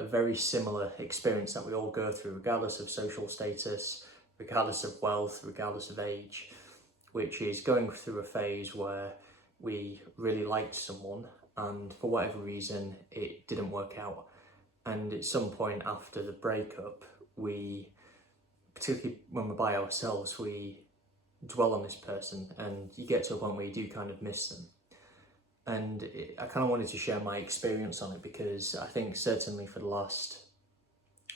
a very similar experience that we all go through, regardless of social status, regardless of wealth, regardless of age, which is going through a phase where we really liked someone and for whatever reason it didn't work out. And at some point after the breakup, we, particularly when we're by ourselves, we dwell on this person and you get to a point where you do kind of miss them. And I kind of wanted to share my experience on it because I think certainly for the last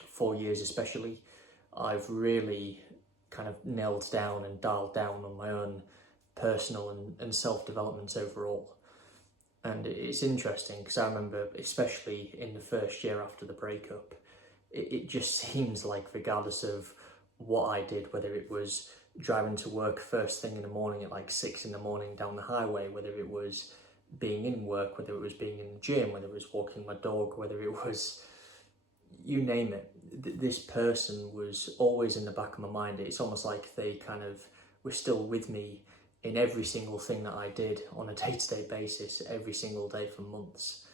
4 years especially, I've really kind of nailed down and dialed down on my own personal and self-development overall. And it's interesting because I remember, especially in the first year after the breakup, it just seems like regardless of what I did, whether it was driving to work first thing in the morning at like 6 in the morning down the highway, whether it was being in work, whether it was being in the gym, whether it was walking my dog, whether it was, you name it, this person was always in the back of my mind. It's almost like they kind of were still with me in every single thing that I did on a day-to-day basis, every single day for months.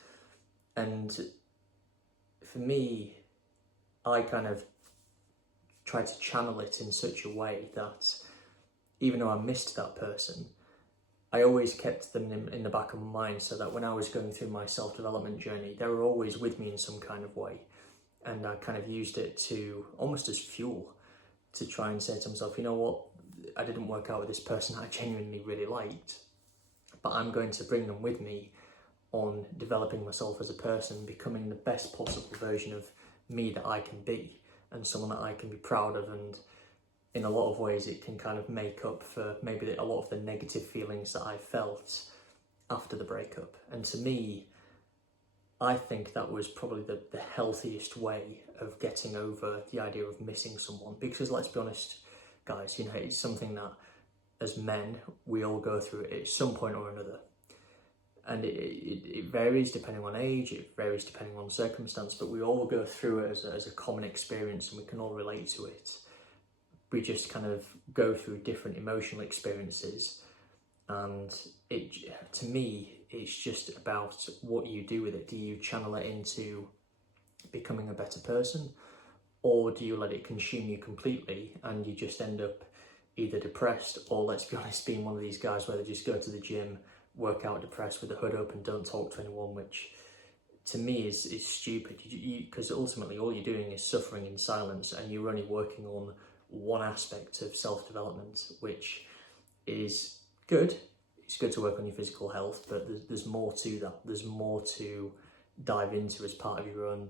And for me, I kind of tried to channel it in such a way that even though I missed that person, I always kept them in the back of my mind, so that when I was going through my self-development journey, they were always with me in some kind of way. And I kind of used it to almost as fuel to try and say to myself, you know what, I didn't work out with this person I genuinely really liked, but I'm going to bring them with me on developing myself as a person, becoming the best possible version of me that I can be, and someone that I can be proud of. And in a lot of ways it can kind of make up for maybe a lot of the negative feelings that I felt after the breakup. And to me, I think that was probably the healthiest way of getting over the idea of missing someone, because let's be honest guys, you know, it's something that as men we all go through it at some point or another, and it varies depending on age, it varies depending on circumstance, but we all go through it as a common experience and we can all relate to it. We just kind of go through different emotional experiences, and to me it's just about what you do with it. Do you channel it into becoming a better person, or do you let it consume you completely and you just end up either depressed or, let's be honest, being one of these guys where they just go to the gym, work out depressed with the hood up and don't talk to anyone, which to me is stupid, because ultimately all you're doing is suffering in silence and you're only working on one aspect of self-development, which is good. It's good to work on your physical health, but there's more to that. There's more to dive into as part of your own